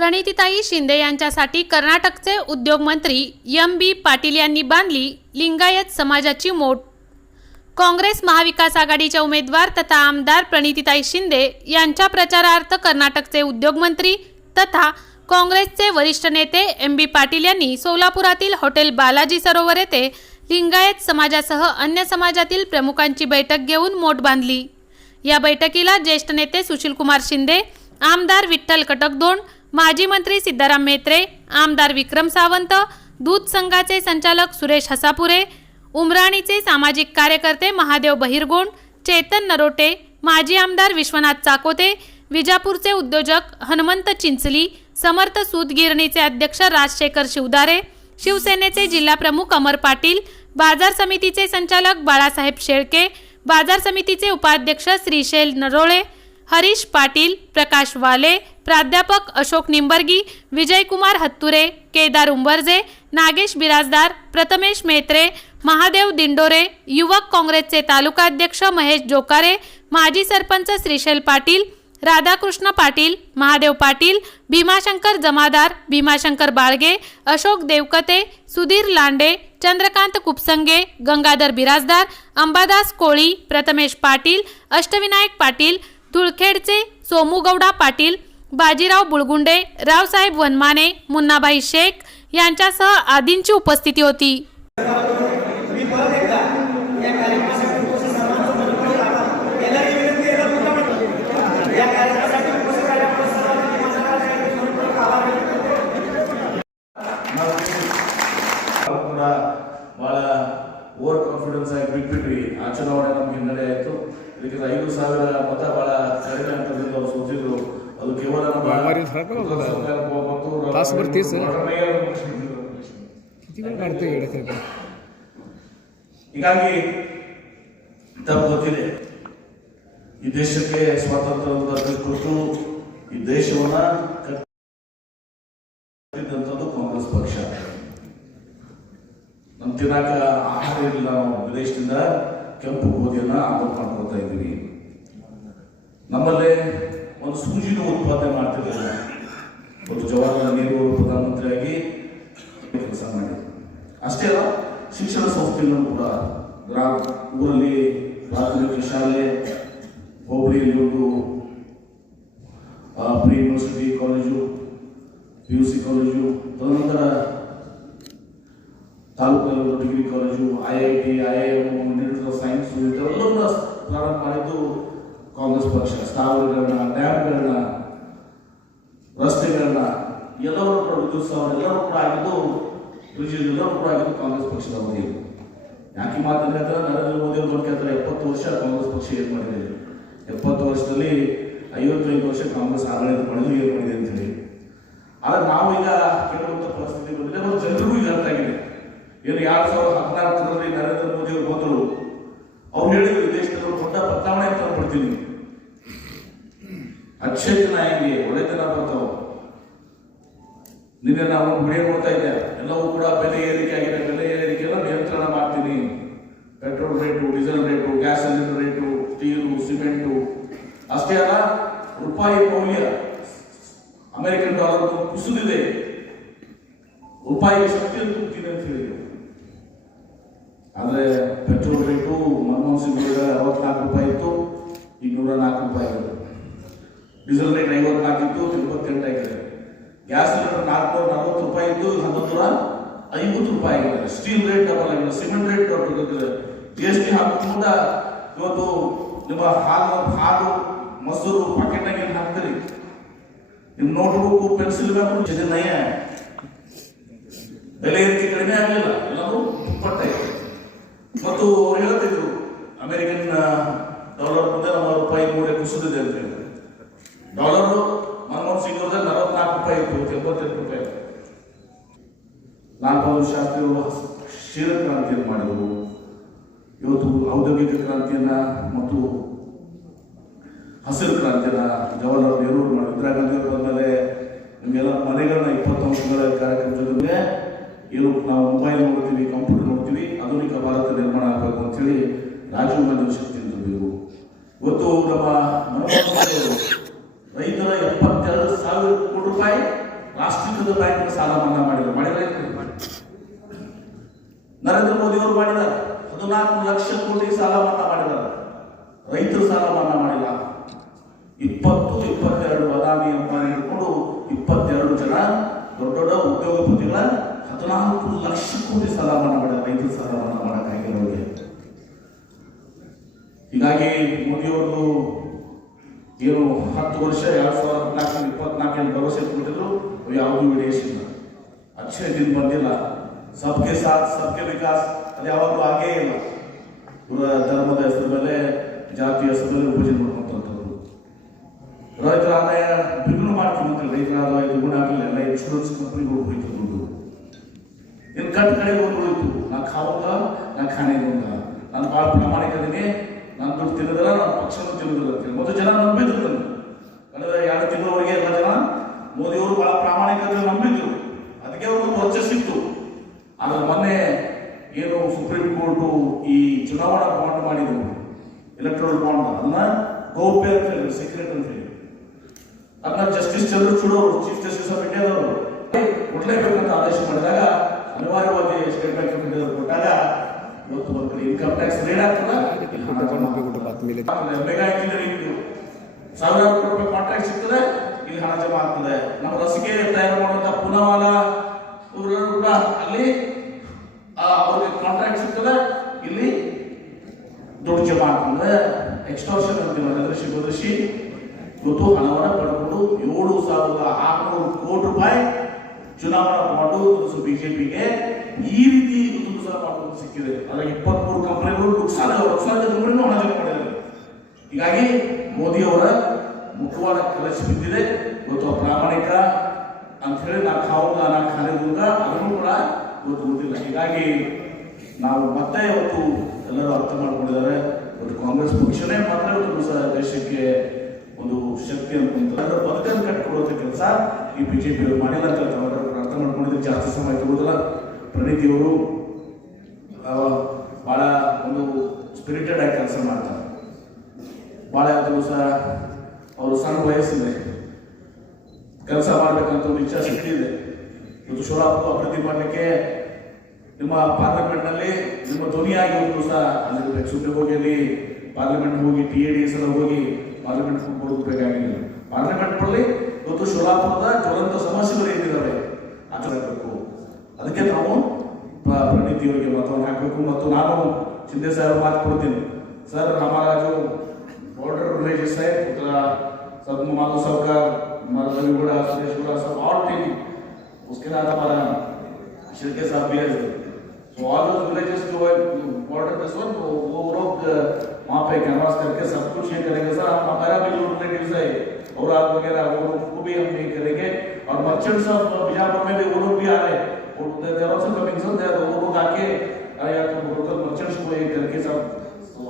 प्रणितीताई शिंदे यांच्यासाठी कर्नाटकचे उद्योगमंत्री एम बी पाटील यांनी बांधली लिंगायत समाजाची मोठ. काँग्रेस महाविकास आघाडीच्या उमेदवार तथा आमदार प्रणितीताई शिंदे यांच्या प्रचारार्थ कर्नाटकचे उद्योगमंत्री तथा काँग्रेसचे वरिष्ठ नेते एम बी पाटील यांनी सोलापुरातील हॉटेल बालाजी सरोवर येथे लिंगायत समाजासह अन्य समाजातील प्रमुखांची बैठक घेऊन मोठ बांधली. या बैठकीला ज्येष्ठ नेते सुशीलकुमार शिंदे आमदार विठ्ठल कटकदोंड माजी मंत्री सिद्धाराम मेत्रे आमदार विक्रम सावंत दूध संघाचे संचालक सुरेश हसापुरे उमराणीचे सामाजिक कार्यकर्ते महादेव बहिरगोंड चेतन नरोटे माजी आमदार विश्वनाथ चाकोते विजापूरचे उद्योजक हनुमंत चिंचली समर्थ सूतगिरणीचे अध्यक्ष राजशेखर शिवदारे शिवसेनेचे जिल्हाप्रमुख अमर पाटील बाजार समितीचे संचालक बाळासाहेब शेळके बाजार समितीचे उपाध्यक्ष श्रीशैल नरोळे हरीश पाटील प्रकाश वाले प्राध्यापक अशोक निंबर्गी विजयकुमार हत्तुरे केदार उंबरजे नागेश बिराजदार प्रथमेश मेत्रे महादेव दिंडोरे युवक काँग्रेसचे तालुकाध्यक्ष महेश जोकारे माजी सरपंच श्रीशैल पाटील राधाकृष्ण पाटील महादेव पाटील भीमाशंकर जमादार भीमाशंकर बाळगे अशोक देवकते सुधीर लांडे चंद्रकांत कुपसंगे गंगाधर बिराजदार अंबादास कोळी प्रथमेश पाटील अष्टविनायक पाटील धुळखेडचे सोमूगौडा पाटील बाजीराव बुळगुंडे रावसाहेब वनमाने मुन्नाबाई शेख यांच्यासह आदींची उपस्थिती होती. ಮತ್ತು तासभर तेच आहे. ಒಡಮೆಯ किती वेळ काढतोय येड्यासारखं ಹೀಗಾಗಿ ತಮ್ಮ ಗೊತ್ತಿದೆ ಈ ದೇಶಕ್ಕೆ ಸ್ವಾತಂತ್ರ್ಯ ಕೊಟ್ಟು ಈ ದೇಶವನ್ನ ಕಟ್ಟಿದಂಥದ್ದು ಕಾಂಗ್ರೆಸ್ ಪಕ್ಷ ನಮ್ ತಿನ್ನಾಕ ಆಹಾರ ಇರಲಿಲ್ಲ ನಾವು ವಿದೇಶದಿಂದ ಕೆಂಪು ಗೋಧಿಯನ್ನ ಆಮದು ಮಾಡ್ಕೊಳ್ತಾ ಇದ್ದೀವಿ ನಮ್ಮಲ್ಲೇ ಒಂದು ಸೂಜಿನೂ ಉತ್ಪಾದನೆ ಮಾಡ್ತಿರ್ಲಿಲ್ಲ ಒಂದು ಜವಾಹರ್ಲಾಲ್ ನೆಹರು ಪ್ರಧಾನಮಂತ್ರಿಯಾಗಿ ಕೆಲಸ ಮಾಡಿದರು. ಅಷ್ಟೇ ಅಲ್ಲ, ಶಿಕ್ಷಣ ಸಂಸ್ಥೆಗಳನ್ನು ಕೂಡ ಗ್ರಾಮ, ಊರಲ್ಲಿ ಪ್ರಾಥಮಿಕ ಶಾಲೆ, ಹೋಬಳಿಯಲ್ಲಿ ಒಂದು pre university, college P U C college, ತದನಂತರ ತಾಲೂಕಲ್ಲಿ ಒಂದು degree college, I I T, I I M science, ಇದೆಲ್ಲವನ್ನ ಪ್ರಾರಂಭ ಮಾಡಿದ್ದು ಕಾಂಗ್ರೆಸ್ ಪಕ್ಷ. ಸ್ಥಾವರಗಳನ್ನ, ಡ್ಯಾಮ್ಗಳನ್ನ ರಸ್ತೆಗಳನ್ನ ಎಲ್ಲವನ್ನು ಕೂಡ ವಿದ್ಯುತ್ ಸ್ಥಾವರ ಎಲ್ಲವೂ ಕೂಡ ಆಗಿದ್ದು ಕೃಷಿ ಎಲ್ಲವೂ ಕೂಡ ಆಗಿದ್ದು ಕಾಂಗ್ರೆಸ್ ಪಕ್ಷದ ಯಾಕೆ ಮಾತನ್ನ ನರೇಂದ್ರ ಮೋದಿ ಅವರು ಹೇಳ್ತಾರೆ, ಎಪ್ಪತ್ತು ವರ್ಷ ಕಾಂಗ್ರೆಸ್ ಪಕ್ಷ ಏನು ಮಾಡಿದೆ? ಎಪ್ಪತ್ತು ವರ್ಷದಲ್ಲಿ ಐವತ್ತೈದು ವರ್ಷ ಕಾಂಗ್ರೆಸ್ ಆಡಳಿತ ಮಾಡಿದ್ರು ಏನು ಮಾಡಿದೆ ಅಂತ ಹೇಳಿ. ಆದ್ರೆ ನಾವೀಗ ಕೇಳುವಂತ ಪರಿಸ್ಥಿತಿ ಬಂದಿದೆ, ಮತ್ತು ಜನರಿಗೂ ಈಗ ಅರ್ಥ ಆಗಿದೆ. ಏನು ಎರಡ್ ಸಾವಿರದ ಹದಿನಾಲ್ಕರಲ್ಲಿ ನರೇಂದ್ರ ಮೋದಿ ಅವರು ಬಂದರು ಅವ್ರು ಹೇಳಿದ್ರು ದೇಶದಲ್ಲಿ ದೊಡ್ಡ ಬದಲಾವಣೆ ಅಂತ ಪಡ್ತೀನಿ ಅಕ್ಷಯ ಒಳ್ಳೆ ಒಳ್ಳೆತನ ಬರ್ತಾವ ನಿನ್ನೆ ನಾವು ವಿಡಿಯೋ ನೋಡ್ತಾ ಇದ್ದೆ. ಎಲ್ಲವೂ ಕೂಡ ಬೆಲೆ ಏರಿಕೆ ಆಗಿದೆ. ಬೆಲೆ ಏರಿಕೆಯನ್ನು ನಿಯಂತ್ರಣ ಮಾಡ್ತೀನಿ. Petrol rate, diesel rate, gas cylinder rate, steel, cement. ಅಷ್ಟೇ ಅಲ್ಲ, ರೂಪಾಯಿ ಮೌಲ್ಯ, ಅಮೆರಿಕನ್ ಡಾಲರ್ ಕುಸಿದಿದೆ. ರೂಪಾಯಿ ಶಕ್ತಿಯನ್ನು ತುಂಬ್ತೀನಿ ಅಂತ ಹೇಳಿದ್ರು. ಆದರೆ ಪೆಟ್ರೋಲ್ ರೇಟು ಮನಮೋಹನ್ ಸಿಂಗ್ ಅರವತ್ನಾಲ್ಕು ರೂಪಾಯಿ ಇತ್ತು ಈಗ ನೂರ ನಾಲ್ಕು ರೂಪಾಯಿ ಆಗಿದೆ ಡೀಸೆಲ್ ರೇಟ್ ಐವತ್ನಾಲ್ಕು ಇತ್ತು ಇಪ್ಪತ್ತೆಂಟು ಆಗಿದೆ. ಗ್ಯಾಸ್ ಸಿಲಿಂಡರ್ ನಾಲ್ಕುನೂರ ನಲವತ್ತು ರೂಪಾಯಿ ಇತ್ತು ಹನ್ನೊಂದು ಐವತ್ತು ರೂಪಾಯಿ ಆಗಿದೆ. ಸ್ಟೀಲ್ ರೇಟ್ ಡಬಲ್ ಆಗಿದೆ. ಸಿಮೆಂಟ್ ರೇಟ್ ಡಬಲ್ ಆಗಿದೆ. ಜಿ ಎಸ್ ಟಿ ಹಾಕೋದ್ರಿಂದ ಇವತ್ತು ನಿಮ್ಮ ಹಾಲು ಹಾಲು, ಮೊಸರು ಪಾಕೆಟ್ನಾಗ ಏನು ಹಾಕ್ತೀರಿ? ನಿಮ್ಮ ನೋಟ್ಬುಕ್ ಪೆನ್ಸಿಲ್ ಬೇಕು ನಯ ಬೆಲೆ ಏರಿಕೆ ಕಡಿಮೆ ಆಗಲಿಲ್ಲ. ಎಲ್ಲರೂ ಇಪ್ಪತ್ತೆ ಮತ್ತು ಅವ್ರು ಹೇಳ್ತಿದ್ರು ಅಮೆರಿಕನ್ ಡಾಲರ್ ಮುಂದೆ ನಮ್ಮ ರೂಪಾಯಿ ಮೂರೇ ಕುಸಿದಿದೆ ಅಂತ ಹೇಳಿ ಡಾಲರ್ ಮನಮೋಹನ್ ಸಿಂಗ್ ಅವ್ರದ್ದು ನಲವತ್ನಾಲ್ಕು ರೂಪಾಯಿ ಇತ್ತು ಎಂಬತ್ತೆಂಟು ರೂಪಾಯಿ. ಲಾಲ್ ಶಾಸ್ತ್ರಿಗಳು ಕ್ಷೀರ ಕ್ರಾಂತಿಯನ್ನು ಮಾಡಿದರು. ಇವತ್ತು ಔದ್ಯೋಗಿಕ ಕ್ರಾಂತಿಯನ್ನ ಮತ್ತು ಹಸಿರು ಕ್ರಾಂತಿಯನ್ನ ಜವಾಹರ್ಲಾಲ್ ನೆಹರು ಮಾಡಿ ಇಂದಿರಾ ಗಾಂಧಿ ಅವರು ಬಂದಮೇಲೆ ನಿಮಗೆಲ್ಲ ಮನೆಗಳನ್ನ ಇಪ್ಪತ್ತೊಂದು ತಿಂಗಳ ಕಾರ್ಯಕ್ರಮ ಜೊತೆ ಏನು ನಾವು ಮೊಬೈಲ್ ನೋಡ್ತೀವಿ, ಕಂಪ್ಯೂಟರ್ ನೋಡ್ತೀವಿ ಆಧುನಿಕ ಭಾರತ ನಿರ್ಮಾಣ ಆಗಬೇಕು ಅಂತೇಳಿ ರಾಜೀವ್ ಗಾಂಧಿ ಶಕ್ತಿ ಇವತ್ತು ನಮ್ಮ ಅವರು ರೈತರ ಎಪ್ಪತ್ತೆರಡು ಸಾವಿರ ಕೋಟಿ ರೂಪಾಯಿ ರಾಷ್ಟ್ರೀಕೃತ ಬ್ಯಾಂಕ್ ಸಾಲ ಮನ್ನಾ ಮಾಡಿದ್ರು. ಮಾಡಿದ್ರೆ ನರೇಂದ್ರ ಮೋದಿ ಅವರು ಮಾಡಿದ್ದಾರೆ. ಹದಿನಾಲ್ಕು ಲಕ್ಷ ಕೋಟಿ ಸಾಲ ಮನ್ನಾ ಮಾಡಿದ್ದಾರೆ. ರೈತರು ಸಾಲ ಮನ್ನಾ ಮಾಡಿಲ್ಲ. ಇಪ್ಪತ್ತು, ಇಪ್ಪತ್ತೆರಡು ಅಂಬಾನಿ ಹಿಡ್ಕೊಂಡು ಇಪ್ಪತ್ತೆರಡು ಜನ ದೊಡ್ಡ ದೊಡ್ಡ ಉದ್ಯೋಗಪತಿಗಳ ಹದಿನಾಲ್ಕು ಲಕ್ಷ ಕೋಟಿ ಸಾಲ ಮನ್ನಾ ಮಾಡಿದ್ದಾರೆ. ರೈತರು ಸಾಲ ಮನ್ನಾ ಮಾಡೋಕ್ಕಾಗಿರೋರಿಗೆ. ಹೀಗಾಗಿ ಮೋದಿಯವರು ಏನು ಹತ್ತು ವರ್ಷ ಎರಡ್ ಸಾವಿರದ ಹದಿನಾಲ್ಕು ಇಪ್ಪತ್ನಾಲ್ಕರಲ್ಲಿ ಭರವಸೆ ಕೊಟ್ಟಿದ್ರು ಯಾವುದೂ ವಿಡೇಶಿಲ್ಲ ಅಕ್ಷಯ ದಿನ ಬಂದಿಲ್ಲ. ಸಬ್ಕೆ ಸಾಥ್, ಸಬ್ಕೆ ವಿಕಾಸ್, ಅದು ಯಾವಾಗಲೂ ಹಾಗೇ ಇಲ್ಲ. ಇವರ ಧರ್ಮದ ಹೆಸರು ಮೇಲೆ ಜಾತಿ ಹೆಸರು ಮೇಲೆ ಪೂಜೆ ಮಾಡುವಂಥದ್ದು ರೈತರ ಆದಾಯ ಬಿಗುಲು ಮಾಡ್ಕೊಂಡ್ರೆ ರೈತರ ಆದಾಯ ದುಗುಣ ಆಗಲಿಲ್ಲ ಎಲ್ಲ ಇನ್ಶೂರೆನ್ಸ್ ಕಂಪ್ನಿಗಳು ಹೋಯ್ತು ದುಡ್ಡು. ಇನ್ನು ಕಟ್ ಕಡೆ ಒಂದು ನಾ ಖಾವಂಗ ನಾ ಖಾನೆಗೊಂಗ ನಾನು ಭಾಳ ಪ್ರಾಮಾಣಿಕದೀನಿ ನಾನು ದುಡ್ಡು ತಿನ್ನೋದಿಲ್ಲ ನಾನು ಪಕ್ಷನೂ ತಿನ್ನೋದಿಲ್ಲ. ಅಂತೇಳಿ ಮೊದಲು ಜನ ನಂಬಿದ್ರು ನನ್ನ ಕಳೆದ ಎರಡು ತಿಂಗಳವರೆಗೆ ಎಲ್ಲ ಜನ ಮೋದಿಯವರು ಬಹಳ ಪ್ರಾಮಾಣಿಕತೆ ನಂಬಿದ್ರು. ಅದಕ್ಕೆ ಅವ್ರಿಗೊಂದು ವರ್ಚಸ್ಸಿತ್ತು ಆದ್ರೆ ಮೊನ್ನೆ ಏನು ಸುಪ್ರೀಂ ಕೋರ್ಟು ಈ ಚುನಾವಣಾ ಬಾಂಡ್ ಮಾಡಿದ್ರು. ಎಲೆಕ್ಟ್ರಲ್ ಬಾಂಡ್, ಅದನ್ನ ಗೌಪ್ಯ ಅಂತ ಹೇಳಿ ಸೀಕ್ರೆಟ್ ಅಂತ ಹೇಳಿ ಅದನ್ನ ಜಸ್ಟಿಸ್ ಚಂದ್ರಚೂಡ್ ಅವರು, ಚೀಫ್ ಜಸ್ಟಿಸ್ ಆಫ್ ಇಂಡಿಯಾದವರು ಕೊಡ್ಲೇಬೇಕಂತ ಆದೇಶ ಮಾಡಿದಾಗ ಅನಿವಾರ್ಯವಾಗಿ ಸ್ಟೇಟ್ ಬ್ಯಾಂಕ್ ಆಫ್ ಇಂಡಿಯಾ ಕೊಟ್ಟಾಗ ಇವತ್ತು ಮಕ್ಕಳು ಇನ್ಕಮ್ ಟ್ಯಾಕ್ಸ್ ರೇಡ್ ಆಗ್ತದ? ಮೆಗಾ ಇಂಜಿನಿಯರಿಂಗ್ ಸಾವಿರಾರು ಕೋಟಿ ರೂಪಾಯಿ ಕಾಂಟ್ರಾಕ್ಟ್ ಸಿಗ್ತದೆ, ಇಲ್ಲಿ ಹಣ ಜಮಾ ಆಗ್ತದೆ. ನಮ್ಮ ಲಸಿಕೆ ತಯಾರು ಮಾಡುವಂತ ಪುನವಾಲ ಇವರು ಕೂಡ ಅಲ್ಲಿ ಅವ್ರಿಗೆ ಕಾಂಟ್ರಾಕ್ಟ್ ಸಿಗ್ತದೆ. ಇಲ್ಲಿ ದುಡ್ಡು ಜಮಾ ಆಗ್ತದೆ. ಎಕ್ಸ್ಟೋರ್ಷನ್ ಅಂತೀವಿ ಅದೃಶಿ ಬದೃಶಿ ಇವತ್ತು ಹಣವನ್ನು ಪಡ್ಕೊಂಡು ಏಳು ಸಾವಿರದ ಆರುನೂರು ಕೋಟಿ ರೂಪಾಯಿ ಚುನಾವಣಾ ಬಾಂಡು ಬಿಜೆಪಿಗೆ ಈ ರೀತಿ ಸಹ ಮಾಡೋದು ಸಿಕ್ಕಿದೆ. ಅದ್ರ ಇಪ್ಪತ್ಮೂರು ಕಂಪನಿಗಳು ನುಕ್ಸಾನ ನುಕ್ಸಾನ ಕಂಪನಿನೂ ಹಣ ಜಮೆ ಹೀಗಾಗಿ ಮೋದಿ ಅವರ ಮುಖವಾಡ ಕಲಸಿ ಬಿದ್ದಿದೆ. ಇವತ್ತು ಪ್ರಾಮಾಣಿಕ ಅಂತ ಹೇಳಿ ನಾ ಖಾವುದ ನಾ ಖಾಲಿದುಗ ಅದನ್ನು ಕೂಡ ಇವತ್ತು ಗೊತ್ತಿಲ್ಲ. ಹೀಗಾಗಿ ನಾವು ಮತ್ತೆ ಇವತ್ತು ಎಲ್ಲರೂ ಅರ್ಥ ಮಾಡ್ಕೊಂಡಿದ್ದಾರೆ. ಇವತ್ತು ಕಾಂಗ್ರೆಸ್ ಪಕ್ಷನೇ ಮಾತ್ರ ಇವತ್ತು ದೇಶಕ್ಕೆ ಒಂದು ಶಕ್ತಿ ಅಂತ ಬದುಕನ್ನು ಕಟ್ಟಿಕೊಡುವಂಥ ಕೆಲಸ ಈ ಬಿಜೆಪಿ ಅವರು ಮಾಡಿಲ್ಲ ಅಂತ ಅರ್ಥ ಮಾಡ್ಕೊಂಡಿದ್ರೆ ಜಾಸ್ತಿ ಸಮಯ ತಗೊಳ್ಳೋದಿಲ್ಲ ಪ್ರಣೀತಿ ಬಹಳ ಒಂದು ಸ್ಪಿರಿಟೆಡ್ ಆಗಿ ಕೆಲಸ ಮಾಡ್ತಾರೆ ಭಾಳ ದಿವಸ ಅವರು ಸಣ್ಣ ವಯಸ್ಸಿದೆ ಕೆಲಸ ಮಾಡಬೇಕಂತ ಒಂದು ಇಚ್ಛಾಶಕ್ತಿ ಇದೆ. ಇವತ್ತು ಶೋಲಾಪುರ ಅಭಿವೃದ್ಧಿ ಮಾಡಲಿಕ್ಕೆ ನಿಮ್ಮ ಪಾರ್ಲಿಮೆಂಟ್ನಲ್ಲಿ ನಿಮ್ಮ ಧ್ವನಿಯಾಗಿ ಒಂದು ದಿವಸ ಅಲ್ಲಿ ಸುಮ್ಮನೆ ಹೋಗಿ ಪಾರ್ಲಿಮೆಂಟ್ ಹೋಗಿ ಟಿ ಎ ಡಿ ಎಸ್ ಎಲ್ಲ ಹೋಗಿ ಪಾರ್ಲಿಮೆಂಟ್ ಹೋಗಬೇಕಾಗಿಲ್ಲ ಪಾರ್ಲಿಮೆಂಟ್ನಲ್ಲಿ ಇವತ್ತು ಶೋಲಾಪುರದ ಜ್ವಲಂತ ಸಮಸ್ಯೆಗಳು ಏನಿದ್ದಾವೆ ಆಚರಿಸಬೇಕು ಅದಕ್ಕೆ ನಾವು ಪ್ರ- ಪ್ರಣೀತಿ ಅವರಿಗೆ ಮತವನ್ನು ಹಾಕಬೇಕು ಮತ್ತು ನಾನು ಶಿಂದೆ ಸಾಹೇಬ್ ಮಾತು ಕೊಡ್ತೀನಿ ಸರ್ हमारा जो बॉर्डर विलेजेस है उत्तरा सब मालू सबका मरदलीगुड़ा सुरेशगुड़ा सब ऑल टीम उसके बाद हमारा शिरके साहब भी है सो ऑल दोस विलेजेस जो है बॉर्डर पे सर वो वो लोग अ, वहाँ पे कैनवास करके सब कुछ ये करेंगे सर हम हमारा भी जो रिलेटिव्स है और आप वगैरह वो लोग को भी हम ये करेंगे और मर्चेंट्स ऑफ बीजापुर में भी वो लोग भी आ रहे हैं और they are also coming sir they are वो लोग आके अ, या तो लोकल मर्चेंट्स को ये करके सब so,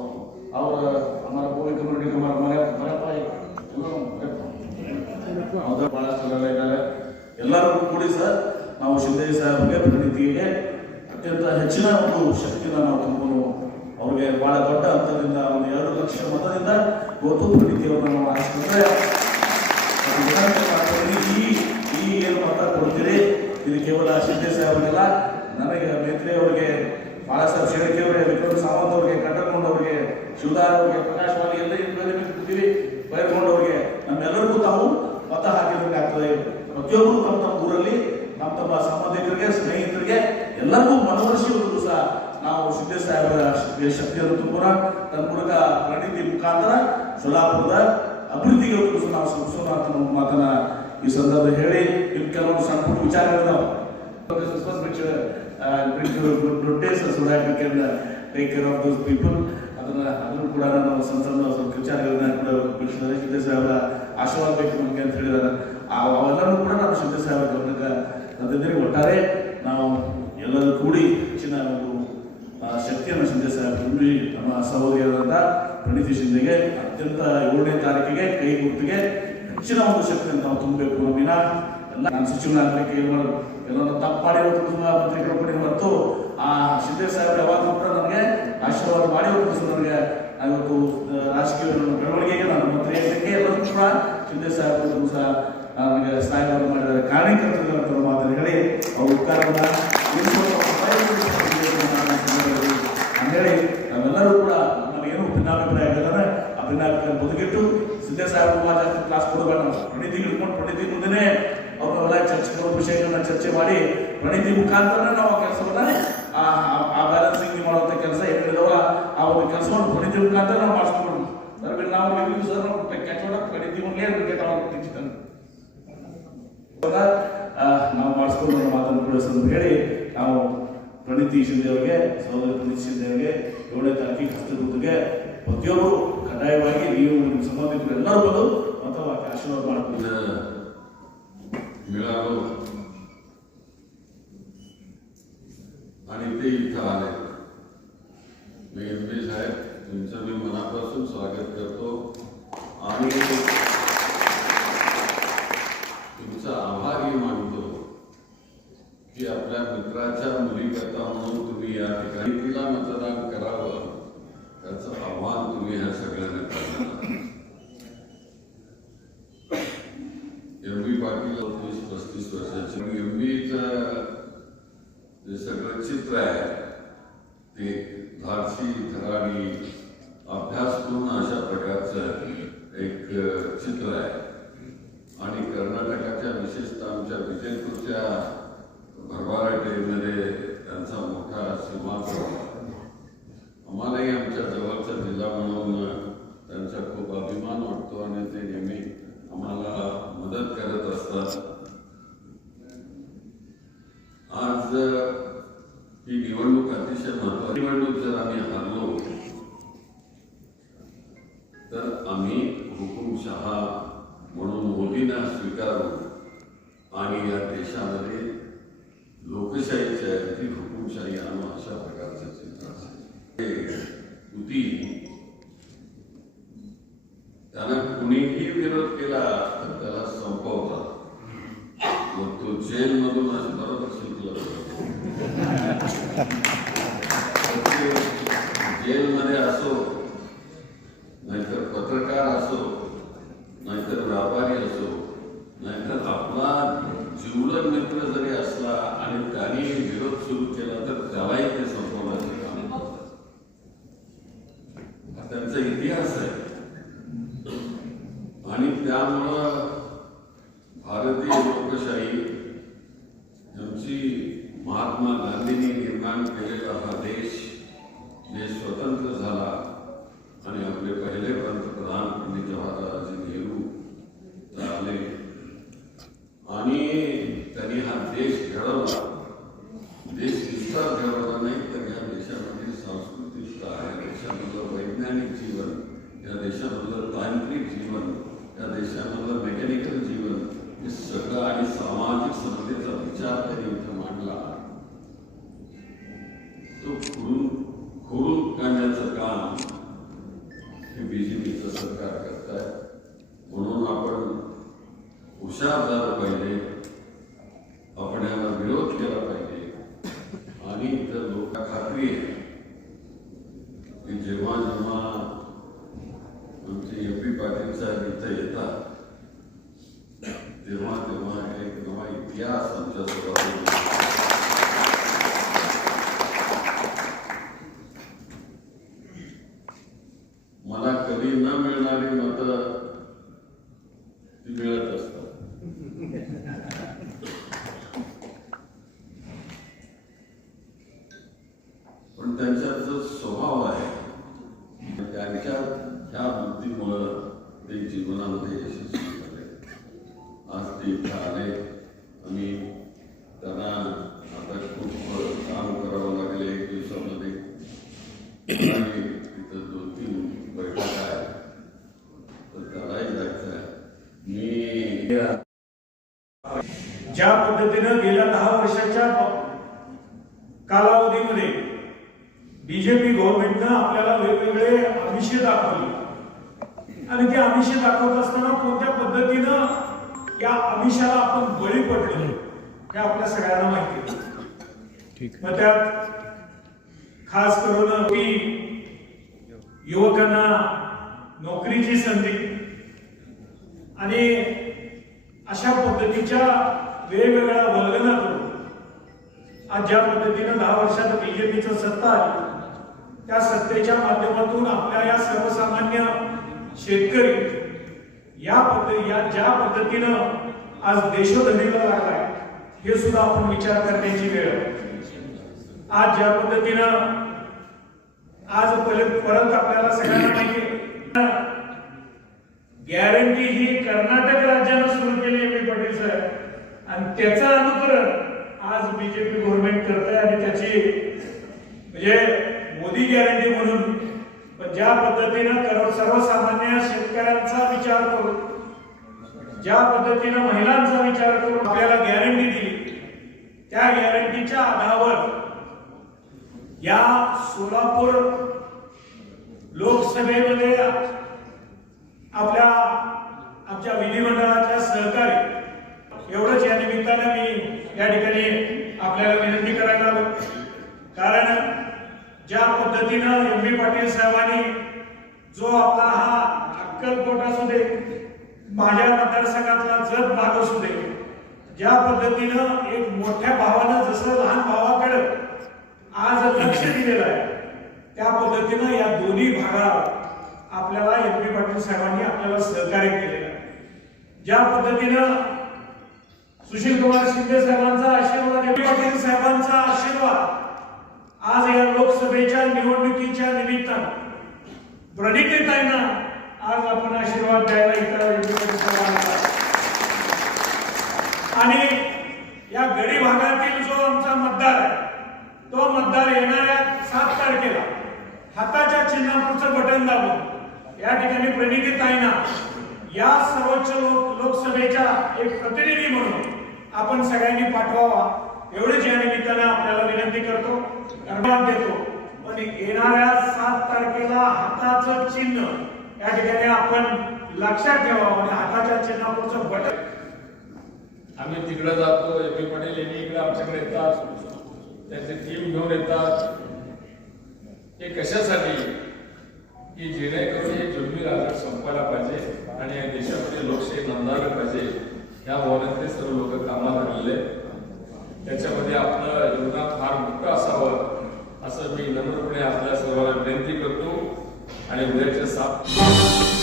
और अ, हमारा पूरी कम्युनिटी का हमारा हमारे हमारे भाई ಹೌದಾ ಬಹಳಷ್ಟು ಜನ ಇದ್ದಾರೆ ಎಲ್ಲರೂ ಕೂಡಿ ಸರ್ ನಾವು ಶಿಂದೆ ಸಾಹೇಬ್ಗೆ ಪ್ರಣೀತಿಗೆ ಅತ್ಯಂತ ಹೆಚ್ಚಿನ ಒಂದು ಶಕ್ತಿನ ನಾವು ತುಂಬೋದು ಅವ್ರಿಗೆ ಬಹಳ ದೊಡ್ಡ ಹಂತದಿಂದ ಒಂದು ಎರಡು ಲಕ್ಷ ಮತದಿಂದ ಇವತ್ತು ಪ್ರಣೀತಿ ಅವರನ್ನು ನಾವು ಆರಿಸ್ಕೊಂಡ್ರೆ ಅದು ವಿಧಾನಸಭೆ ಕ್ಷೇತ್ರದಲ್ಲಿ ಈ ಈ ಏನು ಮತ ಕೊಡ್ತೀರಿ ಇದು ಕೇವಲ ಶಿಂದೆ ಸಾಹೇಬ್ರಿಗೆಲ್ಲ ನನಗೆ ಮೇತ್ರಿ ಅವರಿಗೆ ಬಾಳ ಸಾಹೇಬ್ ಶೇಳಿಕೆ ಅವರಿಗೆ, ವಿಕ್ರಮ್ ಸಾವಂತ್ ಅವರಿಗೆ ಕಂಡಕೊಂಡ್ ಅವರಿಗೆ, ಶಿವದಾರ್ ಅವರಿಗೆ ಪ್ರಕಾಶ್ ಅವರಿಗೆ ಎಲ್ಲ ಇದ್ದೀವಿ ಬೈರ್ಕೊಂಡವ್ರಿಗೆ ನಮ್ಮೆಲ್ಲರಿಗೂ ತಾವು ಮತ ಹಾಕಿರ್ಬೇಕಾಗ್ತದೆ ಪ್ರತಿಯೊಬ್ಬರು ತಮ್ಮ ತಮ್ಮ ಊರಲ್ಲಿ ನಮ್ಮ ತಮ್ಮ ಸಂಬಂಧಿಕರಿಗೆ, ಸ್ನೇಹಿತರಿಗೆ ಎಲ್ಲರಿಗೂ ಮನವರಿಸುವುದು ಸಹ ನಾವು ಸಿದ್ದೇ ಸಾಹೇಬರ ಶಕ್ತಿ- ಶಕ್ತಿಯನ್ನು ತುಂಬೋಣ. ತನ್ನ ಮೂಲಕ ಪ್ರಣೀತಿ ಮುಖಾಂತರ ಸೊಲ್ಲಾಪುರದ ಅಭಿವೃದ್ಧಿಗೆ ಒಂದು ನಾವು ಶ್ರಮಿಸೋಣ ಮಾತನ್ನ ಈ ಸಂದರ್ಭ ಹೇಳಿ ಪುಟ್ಟ ವಿಚಾರಗಳಿದಾವೆ good days we can uh, take care of those people. ಅದನ್ನ ಕೂಡ ನಾವು ಸಣ್ಣ ಸ್ವಲ್ಪ ವಿಚಾರಗಳನ್ನ ಕೂಡ ಬಿಡಿಸಿದ್ದಾರೆ ಶಿಂದೆ ಸಾಹೇಬರ ಆಶೀರ್ವಾದ ಬೇಕು ಕೂಡ ನಾನು ಶಿಂದೆ ಸಾಹೇಬರ ಗಮನಕ್ಕೆ ಒಟ್ಟಾರೆ ನಾವು ಎಲ್ಲರೂ ಕೂಡಿ ಹೆಚ್ಚಿನ ಒಂದು ಶಕ್ತಿಯನ್ನು ಶಿಂದೆ ಸಾಹೇಬ್ ನಮ್ಮ ಸಹೋದರಿಯಾದಂಥ ಪ್ರಣೀತಿ ಶಿಂದೆಗೆ ಅತ್ಯಂತ ಏಳನೇ ತಾರೀಕಿಗೆ ಕೈ ಗುರುತಿಗೆ ಹೆಚ್ಚಿನ ಒಂದು ಶಕ್ತಿಯನ್ನು ನಾವು ತುಂಬಬೇಕು ನಮ್ಮಿನ ನಾನು ಸಚಿವನಾಗಲಿಕ್ಕೆ ಏನು ಏನೋ ಎಲ್ಲೋ ತಪ್ಪು ಮಾಡಿರೋದು ಪತ್ರಿಕೆ ಹೊರತು ಆ ಸಿದ್ದೇಶ್ ಸಾಹೇಬ್ ಯಾವಾಗಲೂ ಕೂಡ ನನಗೆ ಆಶೀರ್ವಾದ ಮಾಡಿ ಒಪ್ಪಿಸು ನನಗೆ ಇವತ್ತು ರಾಜಕೀಯ ಬೆಳವಣಿಗೆಗೆ ನಾನು ಮಂತ್ರಿಯಾಗಲಿಕ್ಕೆ ಎಲ್ಲರೂ ಕೂಡ ಸಿದ್ದೇಶ್ ಸಾಹೇಬ್ ಸಹ ನನಗೆ ಸಹಾಯವನ್ನು ಮಾಡಿದ ಕಾರಣೀಕರ್ತರು ಅಂತ ಮಾತನ್ನು ಹೇಳಿ, ಅವ್ರ ಉಪಕಾರವನ್ನು ನಾವು ಮಾಡಿಸ್ಕೊಂಡು ಮಾತನ್ನು ಕೊಡಿಸು ಅಂತ ಹೇಳಿ ನಾವು ಪ್ರಣೀತಿ ಶಿಂದೆಯವರಿಗೆ ಸಹೋದರಿ ಪ್ರಣೀತಿ ಶಿಂದೆಯವರಿಗೆ ಏಳನೇ ತಾರೀಕಿಗೆ ಹಸ್ತಗುತ್ತಿಗೆ ಪ್ರತಿಯೊಬ್ಬರು ಕಡ್ಡಾಯವಾಗಿ ನೀವು ನಿಮ್ಮ ಸಂಬಂಧಿಕರು ಎಲ್ಲರೂ ಬಂದು ಅಥವಾ ಆಶೀರ್ವಾದ ಮಾಡ್ಕೊಂಡು. ಹೇಳಲು आणि ते इथं आले मी साहेब तुमचं करतो प्राचार्य मुली करता हूँ तुम याद करीब Звичайно, Мадонна गांधींनी निर्माण केलेला हा देश जे स्वतंत्र झाला आणि आपले पहिले पंतप्रधान पंडित जवाहरलालजी नेहरू झाले. आणि त्यांनी हा देश घडवला. देश विस्तार घडवला नाही तर या देशामध्ये सांस्कृतिक आहे देशामधलं वैज्ञानिक जीवन या देशामधलं तांत्रिक जीवन या देशामधलं मेकॅनिकल जीवन सरकार करत आहे म्हणून आपण हुशार झालं पाहिजे. ज्या पद्धतीनं गेल्या दहा वर्षाच्या कालावधीमध्ये बीजेपी गव्हर्नमेंटनं आपल्याला वेगवेगळे आमिषे दाखवले. आणि ते आमिषे दाखवत असताना कोणत्या पद्धतीनं या आमिषाला आपण बळी पडलो हे आपल्या सगळ्यांना माहिती मग त्यात खास करून की युवकांना नोकरीची संधी आणि अशा पद्धतीच्या वेगवेगळ्या वर्गनातून आज ज्या पद्धतीनं दहा वर्षात बीजेपीचं सत्ता आली त्या सत्तेच्या माध्यमातून आपल्या या सर्वसामान्य शेतकरी या पद्धती या ज्या पद्धतीनं आज देशोधडीला लागलाय हे सुद्धा आपण विचार करण्याची वेळ आज ज्या पद्धतीनं आज परत आपल्याला सगळ्यांना माहिती गॅरंटी ही कर्नाटक राज्यानं सुरू केली एम पी पाटील साहेब. आणि त्याचं अनुकरण आज बीजेपी गव्हर्नमेंट करत आहे आणि त्याची म्हणजे मोदी गॅरंटी म्हणून. पण ज्या पद्धतीनं सर्वसामान्य शेतकऱ्यांचा विचार करून ज्या पद्धतीनं महिलांचा विचार करून आपल्याला गॅरंटी दिली त्या गॅरंटीच्या आधारावर या सोलापूर लोकसभेमध्ये आपल्या आमच्या विधिमंडळाच्या सहकारी एवढंच या निमित्तानं मी या ठिकाणी आपल्याला विनंती करायला आलो. कारण ज्या पद्धतीनं एम बी पाटील साहेबांनी जो आपला हा अक्कलकोट असू दे माझ्या मतदारसंघातला जत भाग असू दे ज्या पद्धतीनं एक मोठ्या भावानं जसं लहान भावाकडे आज लक्ष दिलेलं आहे त्या पद्धतीनं या दोन्ही भागावर आपल्याला एम पी पाटील साहेबांनी आपल्याला सहकार्य केलेलं आहे. ज्या पद्धतीनं सुशील कुमार शिंदे साहेबांचा आशीर्वाद एम पी पाटील साहेबांचा आशीर्वाद आज या लोकसभेच्या निवडणुकीच्या निमित्तानं ना आज आपण आशीर्वाद द्यायला इथं एम पी पाटील साहेबांना आणि या गडी भागातील जो आमचा मतदार आहे तो मतदार येणाऱ्या सात तारखेला हाताच्या चिन्हापूरचं बटन दाबून या ठिकाणी प्रणिती ना या सर्वोच्च लोक लोकसभेच्या एक प्रतिनिधी म्हणून आपण सगळ्यांनी पाठवावा. एवढीच या निमित्तानं आपल्याला विनंती करतो धन्यवाद देतो. पण येणाऱ्या सात तारखेला हाताचं चिन्ह या ठिकाणी आपण लक्षात ठेवावं आणि हाताच्या चिन्हापुढचं बटन आम्ही तिकडे जातो एम पी पटेल यांनी इकडे आमच्याकडे येतात. त्यांची टीम घेऊन येतात. हे कशासाठी? की जेणेकरून हे जुलमी राजकारण संपायला पाहिजे आणि या देशामध्ये लोकशाही नंदावली पाहिजे. या भावनेत सर्व लोक कामाला लागलेले त्याच्यामध्ये आपलं योगदान फार मोठं असावं असं मी नम्रपणे आपल्या सर्वांना विनंती करतो. आणि उद्याच्या सात